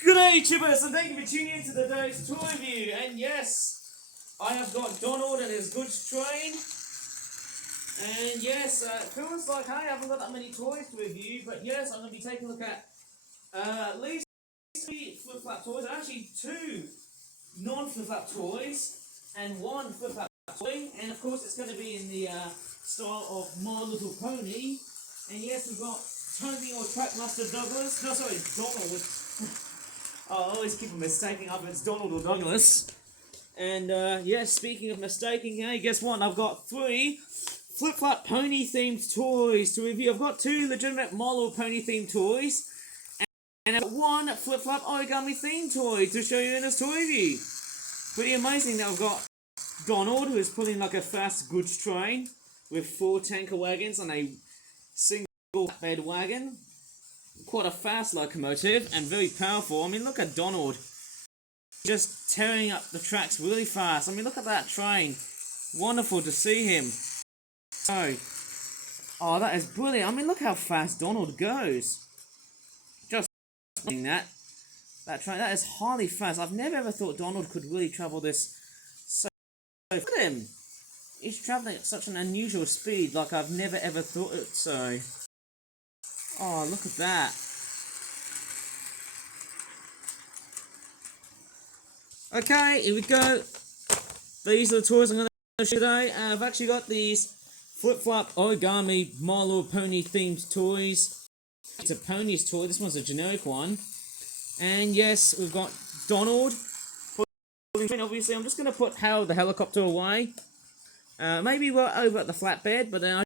Good day, Chippers, and thank you for tuning in to today's toy review. And yes, I have got Donald and his goods train. And yes, it feels like I haven't got that many toys to review, but yes, I'm going to be taking a look at least 3 flip-flap toys, actually 2 non-flip-flap toys, and 1 flip-flap toy. And of course, it's going to be in the style of My Little Pony. And yes, we've got Tony or Trackmaster Douglas. No, sorry, Donald. I always keep mistaking up it's Donald or Douglas. And yes, speaking of mistaking, hey, guess what? I've got 3 flip-flap pony themed toys to review. I've got 2 legitimate My Little Pony themed toys, and I've got 1 flip-flap origami themed toy to show you in this toy review. Pretty amazing that I've got Donald, who is pulling like a fast goods train with 4 tanker wagons on a single bed wagon. Quite a fast locomotive and very powerful. I mean, look at Donald just tearing up the tracks really fast. I mean, look at that train. Wonderful to see him. Oh, that is brilliant. I mean, look how fast Donald goes. Just seeing that train, that is highly fast. I've never ever thought Donald could really travel this so fast. Look at him. He's traveling at such an unusual speed, like I've never ever thought it so. Oh, look at that. Okay, here we go. These are the toys I'm going to show you today. I've actually got these flip-flop origami My Little Pony themed toys. It's a pony's toy. This one's a generic one. And yes, we've got Donald. Obviously, I'm just going to put Harold the helicopter away. Maybe we're over at the flatbed, but then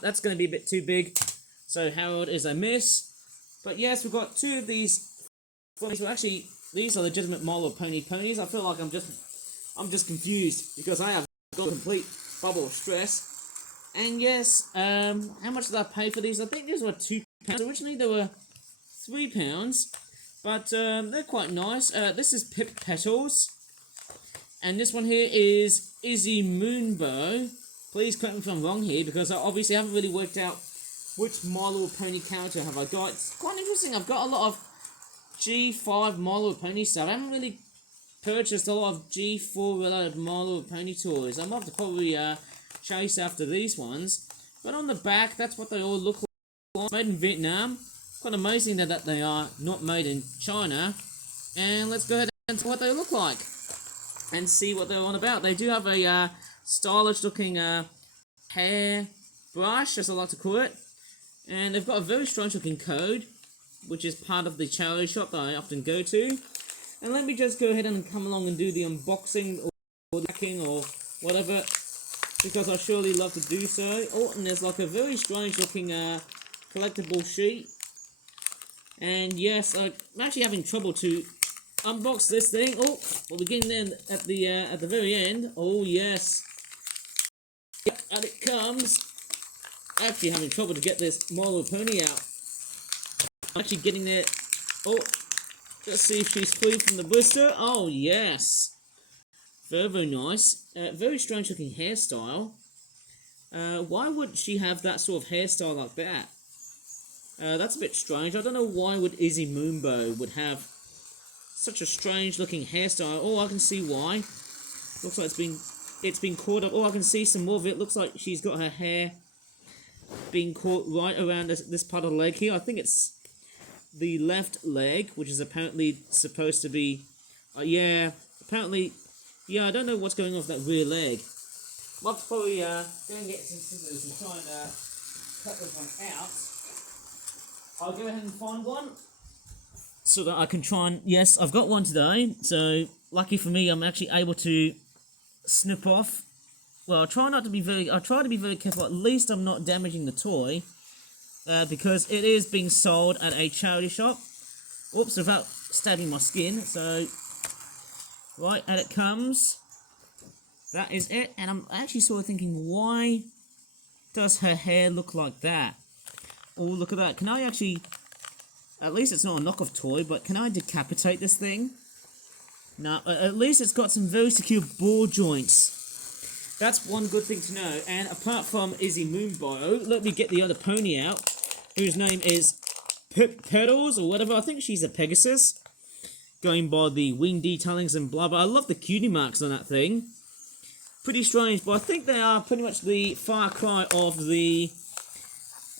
that's going to be a bit too big. So Harold is a miss. But yes, we've got 2 of these. Well, actually, these are legitimate My Little Pony ponies. I feel like I'm just confused because I have got a complete bubble of stress. And yes, how much did I pay for these? I think these were £2. Originally they were £3, but they're quite nice. This is Pip Petals, and this one here is Izzy Moonbow. Please correct me if I'm wrong here, because I obviously haven't really worked out which My Little Pony character have I got. It's quite interesting. I've got a lot of G5 My Little Pony stuff. I haven't really purchased a lot of G4 related My Little Pony toys. I might have to probably chase after these ones. But on the back, that's what they all look like. Made in Vietnam. Quite amazing that they are not made in China. And let's go ahead and see what they look like and see what they're on about. They do have a stylish looking hair brush, as I like to call it. And they've got a very strange looking code, which is part of the charity shop that I often go to. And let me just go ahead and come along and do the unboxing or packing or whatever, because I surely love to do so. Oh, and there's like a very strange looking collectible sheet. And yes, I'm actually having trouble to unbox this thing. Oh, well, we're getting there at the very end. Oh yes, yep, and it comes. Actually having trouble to get this My Little Pony out. I'm actually getting there. Oh, let's see if she's free from the blister. Oh yes, very, very nice. Very strange looking hairstyle. Why would she have that sort of hairstyle like that? That's a bit strange. I don't know why would Izzy Moonbow would have such a strange looking hairstyle. Oh, I can see why. Looks like it's been caught up. Oh, I can see some more of it. Looks like she's got her hair being caught right around this part of the leg here. I think it's the left leg, which is apparently supposed to be, yeah, apparently, yeah, I don't know what's going on with that rear leg. I'll probably go and get some scissors and try and cut this one out. I'll go ahead and find one so that I can try and, yes, I've got one today, so lucky for me, I'm actually able to snip off. Well, I try to be very careful. At least I'm not damaging the toy, because it is being sold at a charity shop. Oops, without stabbing my skin. So, right, and it comes. That is it. And I'm actually sort of thinking, why does her hair look like that? Oh, look at that. Can I actually, at least it's not a knockoff toy, but can I decapitate this thing? No, at least it's got some very secure ball joints. That's one good thing to know. And apart from Izzy Moonbow, let me get the other pony out, whose name is Pip Petals or whatever. I think she's a Pegasus. going by the wing detailings and blah blah. I love the cutie marks on that thing. Pretty strange, but I think they are pretty much the far cry of the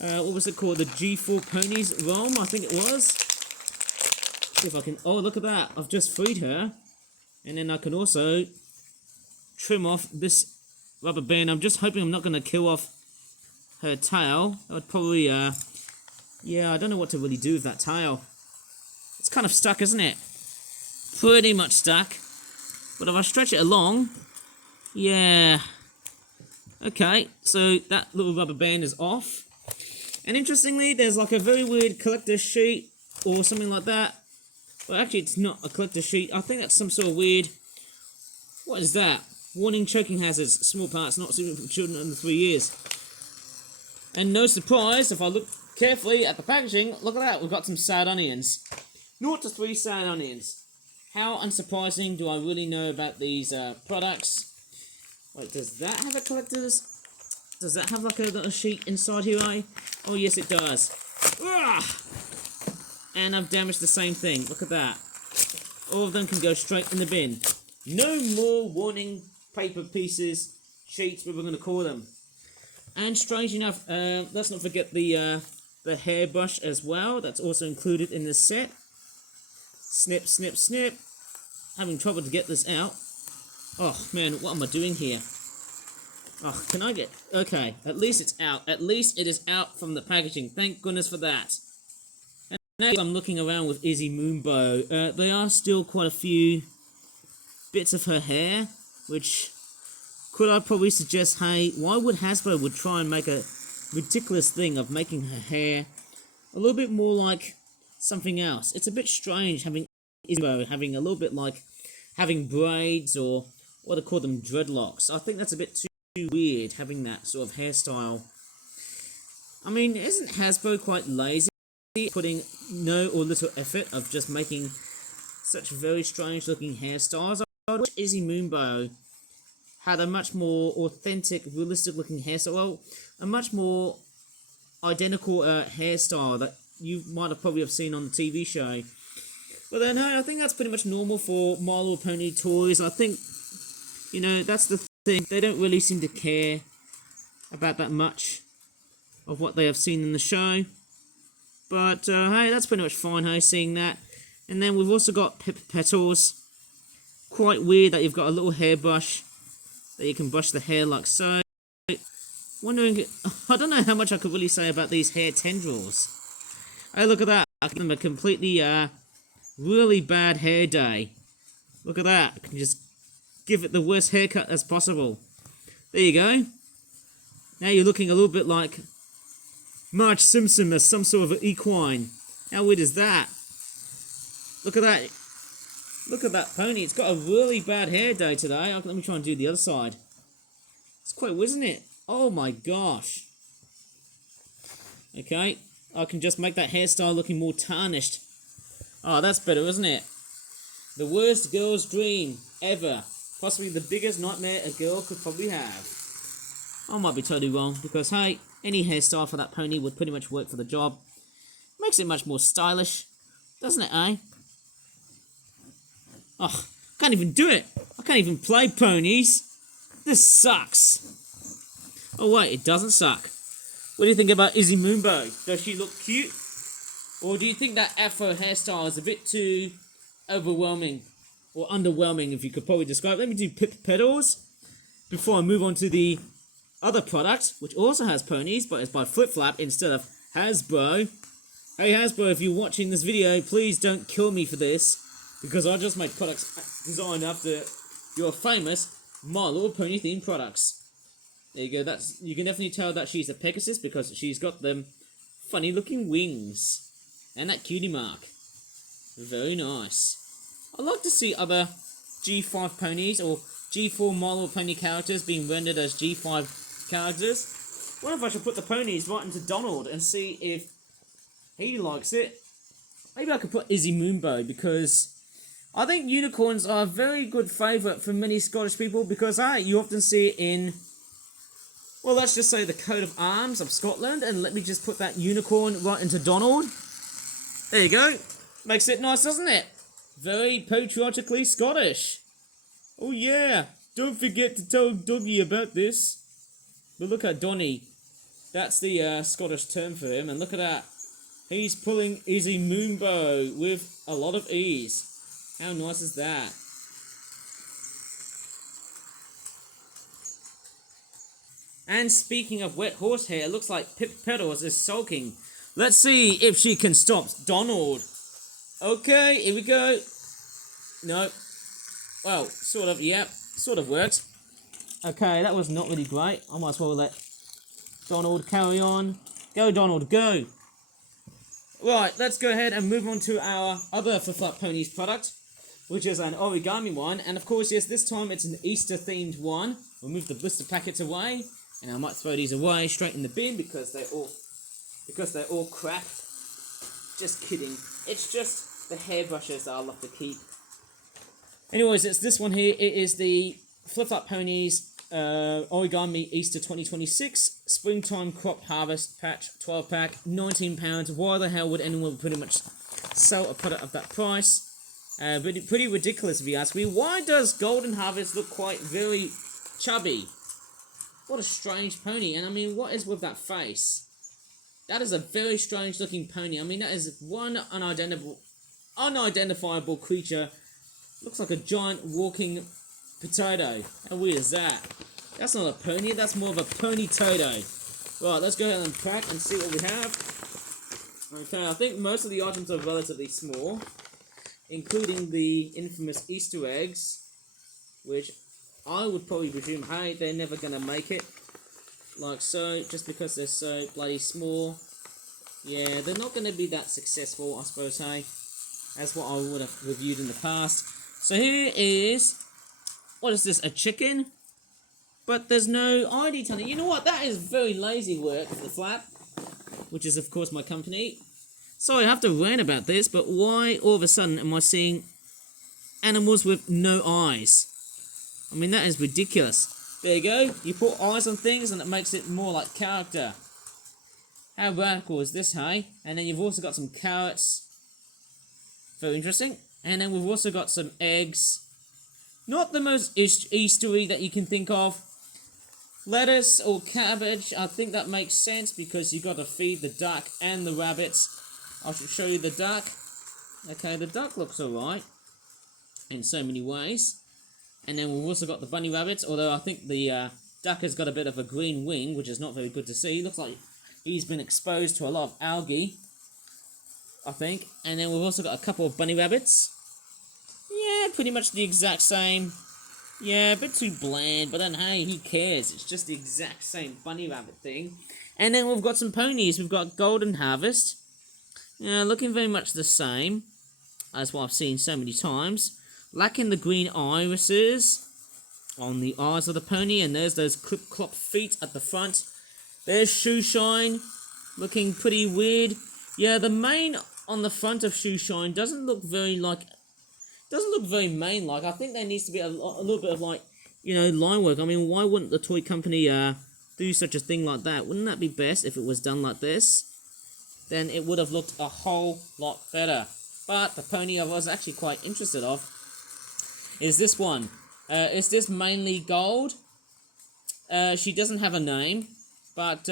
what was it called? The G4 Ponies ROM, I think it was. See if I can. Oh, look at that! I've just freed her, and then I can also trim off this rubber band. I'm just hoping I'm not going to kill off her tail. That would probably, yeah, I don't know what to really do with that tail. It's kind of stuck, isn't it? Pretty much stuck. But if I stretch it along, yeah. Okay, so that little rubber band is off. And interestingly, there's like a very weird collector's sheet or something like that. Well, actually, it's not a collector's sheet. I think that's some sort of weird... What is that? Warning choking hazards, small parts, not suitable for children under 3 years. And no surprise, if I look carefully at the packaging, look at that, we've got some sad onions. 0 to 3 sad onions. How unsurprising do I really know about these products? Wait, does that have a collector's? Does that have like a little sheet inside here, eh? Oh yes it does. Ugh! And I've damaged the same thing, look at that. All of them can go straight in the bin. No more warning paper pieces, sheets, what we're going to call them. And strange enough, let's not forget the hairbrush as well. That's also included in the set. Snip, snip, snip. Having trouble to get this out. Oh man, what am I doing here? Oh, can I get... Okay, at least it's out. At least it is out from the packaging. Thank goodness for that. And now I'm looking around with Izzy Moonbow. There are still quite a few bits of her hair, which could I probably suggest, hey, why would Hasbro would try and make a ridiculous thing of making her hair a little bit more like something else? It's a bit strange having Izzy having a little bit like having braids or what they call them, dreadlocks. I think that's a bit too weird having that sort of hairstyle. I mean, isn't Hasbro quite lazy, putting no or little effort of just making such very strange looking hairstyles? I wish Izzy Moonbow had a much more authentic, realistic looking hairstyle. Well, a much more identical hairstyle that you might have probably have seen on the TV show. But then, no, I think that's pretty much normal for My Little Pony toys. I think, you know, that's the thing. They don't really seem to care about that much of what they have seen in the show. But, hey, that's pretty much fine, hey, seeing that. And then we've also got Petals. Quite weird that you've got a little hairbrush that you can brush the hair like so. Wondering, I don't know how much I could really say about these hair tendrils. Hey, look at that. I give them a completely, really bad hair day. Look at that. I can just give it the worst haircut as possible. There you go. Now you're looking a little bit like Marge Simpson as some sort of an equine. How weird is that? Look at that. Look at that pony. It's got a really bad hair day today. Let me try and do the other side. It's quite weird, isn't it? Oh my gosh. Okay. I can just make that hairstyle looking more tarnished. Oh, that's better, isn't it? The worst girl's dream ever. Possibly the biggest nightmare a girl could probably have. I might be totally wrong, because, hey, any hairstyle for that pony would pretty much work for the job. Makes it much more stylish, doesn't it, eh? Oh, I can't even do it. I can't even play ponies. This sucks. Oh, wait, it doesn't suck. What do you think about Izzy Moonbow? Does she look cute? Or do you think that afro hairstyle is a bit too overwhelming? Or underwhelming, if you could probably describe. Let me do Petals before I move on to the other product, which also has ponies, but it's by Flip Flap instead of Hasbro. Hey Hasbro, if you're watching this video, please don't kill me for this, because I just made products designed after your famous My Little Pony themed products. There you go. You can definitely tell that she's a Pegasus because she's got them funny looking wings and that cutie mark. Very nice. I'd like to see other G5 ponies or G4 My Little Pony characters being rendered as G5 characters. What if I should put the ponies right into Donald and see if he likes it? Maybe I could put Izzy Moonbow, because I think unicorns are a very good favourite for many Scottish people, because you often see it in, well, let's just say the coat of arms of Scotland, and let me just put that unicorn right into Donald. There you go. Makes it nice, doesn't it? Very patriotically Scottish. Oh yeah, don't forget to tell Dougie about this. But look at Donny. That's the Scottish term for him, and look at that. He's pulling Izzy Moonbow with a lot of ease. How nice is that? And speaking of wet horsehair, it looks like Pip Petals is sulking. Let's see if she can stop Donald. Okay, here we go. No. Well, sort of, yep. Sort of worked. Okay, that was not really great. I might as well let Donald carry on. Go, Donald, go. Right, let's go ahead and move on to our other Flip Flop Ponies product, which is an origami one. And of course, yes, this time it's an Easter-themed one. We'll move the blister packets away. And I might throw these away straight in the bin because they're all crap. Just kidding. It's just the hairbrushes that I love to keep. Anyways, it's this one here. It is the Flip Flop Ponies Origami Easter 2026 Springtime Crop Harvest Patch 12 pack, £19. Why the hell would anyone pretty much sell a product of that price? Pretty ridiculous if you ask me. Why does Golden Harvest look quite very chubby? What a strange pony. And I mean, what is with that face? That is a very strange looking pony. I mean, that is one unidentifiable creature. Looks like a giant walking potato. How weird is that? That's not a pony, that's more of a pony toto. Right, let's go ahead and pack and see what we have. Okay, I think most of the items are relatively small, including the infamous Easter eggs, which I would probably presume, hey, they're never going to make it. Like so, just because they're so bloody small. Yeah, they're not going to be that successful, I suppose, hey. That's what I would have reviewed in the past. So here is, what is this, a chicken? But there's no ID on it. You know what, that is very lazy work of the Flap, which is of course my company. Sorry, I have to rant about this, but why all of a sudden am I seeing animals with no eyes? I mean, that is ridiculous. There you go. You put eyes on things and it makes it more like character. How radical is this, hey? And then you've also got some carrots. Very interesting. And then we've also got some eggs. Not the most Eastery that you can think of. Lettuce or cabbage. I think that makes sense because you've got to feed the duck and the rabbits. I should show you the duck. Okay, the duck looks alright in so many ways. And then we've also got the bunny rabbits, although I think the duck has got a bit of a green wing, which is not very good to see. Looks like he's been exposed to a lot of algae, I think. And then we've also got a couple of bunny rabbits. Yeah, pretty much the exact same. Yeah, a bit too bland, but then hey, who cares? It's just the exact same bunny rabbit thing. And then we've got some ponies. We've got Golden Harvest. Yeah, looking very much the same as what I've seen so many times. Lacking the green irises on the eyes of the pony, and there's those clip-clop feet at the front. There's Shoeshine, looking pretty weird. Yeah, the mane on the front of Shoeshine doesn't look very mane-like. I think there needs to be a little bit of, like, you know, line work. I mean, why wouldn't the toy company do such a thing like that? Wouldn't that be best if it was done like this? Then it would have looked a whole lot better. But the pony I was actually quite interested of is this one. Is this mainly gold? She doesn't have a name, but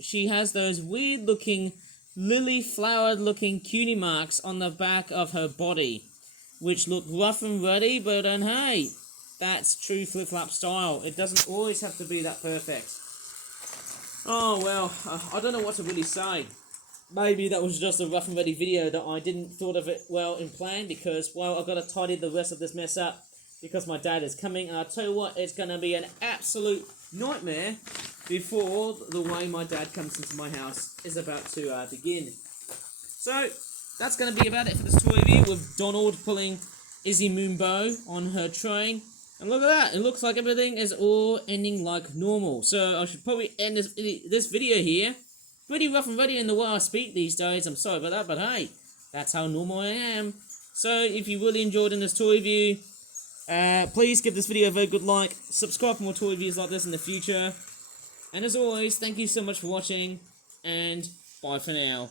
she has those weird-looking, lily-flowered-looking cutie marks on the back of her body, which look rough and ready, but then hey, that's true flip-flop style. It doesn't always have to be that perfect. Oh well, I don't know what to really say. Maybe that was just a rough and ready video that I didn't thought of it well in plan because, well, I've got to tidy the rest of this mess up because my dad is coming, and I'll tell you what, it's going to be an absolute nightmare before the way my dad comes into my house is about to begin. So, that's going to be about it for this toy review with Donald pulling Izzy Moonbow on her train. And look at that, it looks like everything is all ending like normal. So, I should probably end this video here. Pretty rough and ready in the way I speak these days, I'm sorry about that, but hey, that's how normal I am. So, if you really enjoyed in this toy review, please give this video a very good like, subscribe for more toy reviews like this in the future, and as always, thank you so much for watching, and bye for now.